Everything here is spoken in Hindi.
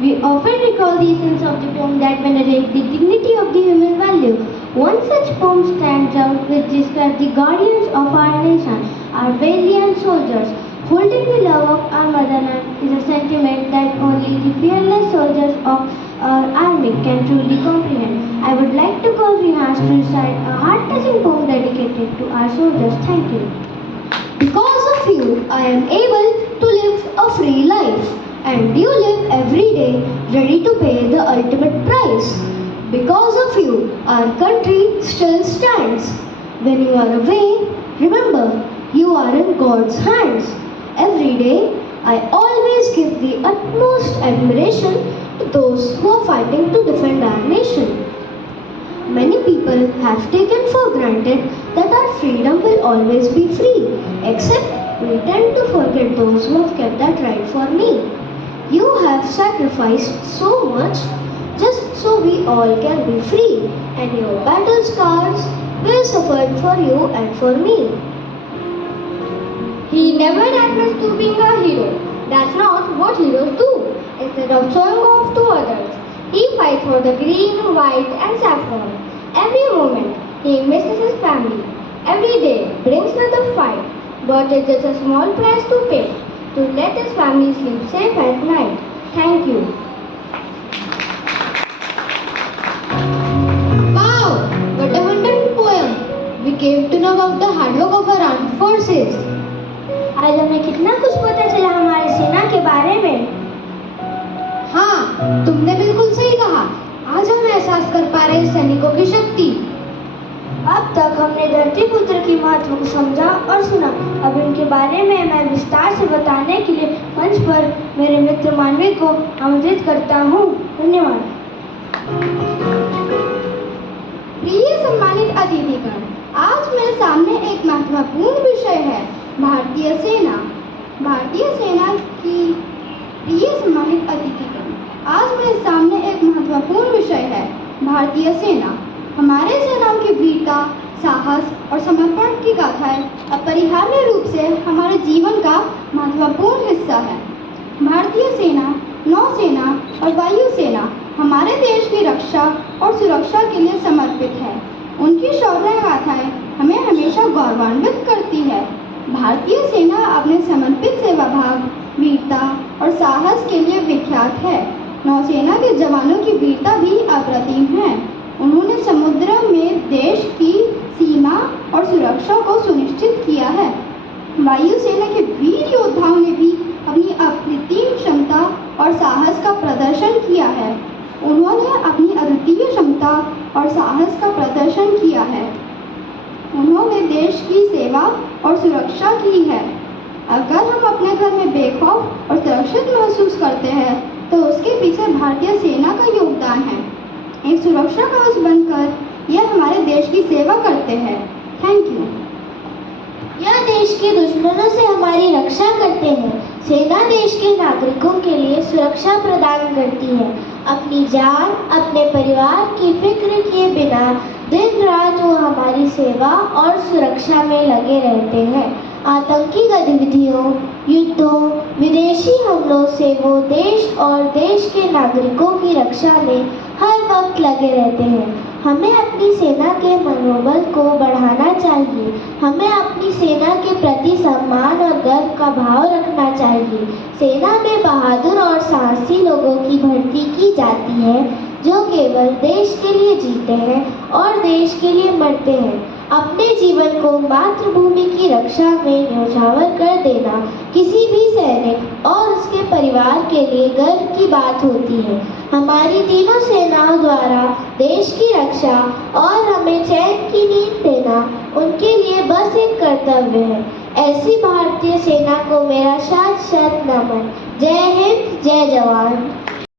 We often recall the essence of the poem that venerate the dignity of the human value. One such poem stands out which describes the guardians of our nation, our valiant soldiers. Holding the love of our motherland is a sentiment that only the fearless soldiers of our army can truly comprehend. I would like to call Rihans to recite a heart-touching poem dedicated to our soldiers. Thank you. Because of you, I am able to live a free life, and you live every day ready to pay the ultimate price. Because of you, our country still stands. When you are away, remember, you are in God's hands. Every day, I always give the utmost admiration to those who are fighting to defend our nation. Many people have taken for granted that our freedom will always be free, except we tend to forget those who have kept that right for me. You have sacrificed so much just so we all can be free, and your battle scars were suffered for you and for me. He never admits to being a hero. That's not what heroes do. Instead of showing off to others, he fights for the green, white and saffron. Every moment he misses his family. Every day brings another fight. But it is a small price to pay to let his family sleep safe at night. Thank you. Wow! What a wonderful poem! We came to know about the hard work of our armed forces. आज हमें कितना कुछ पता चला हमारे सेना के बारे में। हाँ, तुमने बिल्कुल सही कहा। आज हम एहसास कर पा रहे हैं सैनिकों की शक्ति। अब तक हमने धरती पुत्र की महत्व को समझा और सुना। अब इनके बारे में मैं विस्तार से बताने के लिए मंच पर मेरे मित्र मानवी को आमंत्रित करता हूँ। धन्यवाद। प्रिय सम्मानित अतिथिगण, आज मेरे सामने एक महत्वपूर्ण विषय है, भारतीय सेना। भारतीय सेना की प्रिय सम्मानित अतिथिगण, आज मेरे सामने एक महत्वपूर्ण विषय है, भारतीय सेना। हमारे सेनाओं की वीरता, साहस और समर्पण की गाथाएं अपरिहार्य रूप से हमारे जीवन का महत्वपूर्ण हिस्सा है। भारतीय सेना, नौसेना और वायुसेना हमारे देश की रक्षा और सुरक्षा के लिए समर्पित है। उनकी शौर्य गाथाएं हमें हमेशा गौरवान्वित करती है। भारतीय सेना अपने समर्पित सेवा भाव, वीरता और साहस के लिए विख्यात है। नौसेना के जवानों की वीरता भी अप्रतिम है। उन्होंने समुद्र में देश की सीमा और सुरक्षा को सुनिश्चित किया है। वायुसेना के वीर योद्धाओं ने भी अपनी अप्रतिम क्षमता और साहस का प्रदर्शन किया है। उन्होंने अपनी अद्वितीय क्षमता और साहस का प्रदर्शन किया है। उन्होंने देश की सेवा और सुरक्षा की है। अगर हम अपने घर में बेखौफ और सुरक्षित महसूस करते हैं तो उसके पीछे भारतीय सेना का योगदान है। एक सुरक्षा कवच बनकर यह हमारे देश की सेवा करते हैं। Thank you. यह देश के दुश्मनों से हमारी रक्षा करते हैं। सेना देश के नागरिकों के लिए सुरक्षा प्रदान करती है। अपनी जान, अपने परिवार की फिक्र किए बिना दिन रात वो हमारी सेवा और सुरक्षा में लगे रहते हैं। आतंकी गतिविधियों, युद्धों, विदेशी हमलों से वो देश और देश के नागरिकों की रक्षा में हर वक्त लगे रहते हैं। हमें अपनी सेना के मनोबल को बढ़ाना चाहिए। हमें अपनी सेना के प्रति सम्मान और गर्व का भाव रखना चाहिए। सेना में बहादुर और साहसी लोगों की भर्ती की जाती है जो केवल देश के लिए जीते हैं और देश के लिए मरते हैं। अपने जीवन को मातृभूमि की रक्षा में न्यौछावर कर देना किसी भी सैनिक और उसके परिवार के लिए गर्व की बात होती है। हमारी तीनों सेनाओं द्वारा देश की रक्षा और हमें चैन की नींद देना उनके लिए बस एक कर्तव्य है। ऐसी भारतीय सेना को मेरा शत शत नमन। जय हिंद, जय जवान।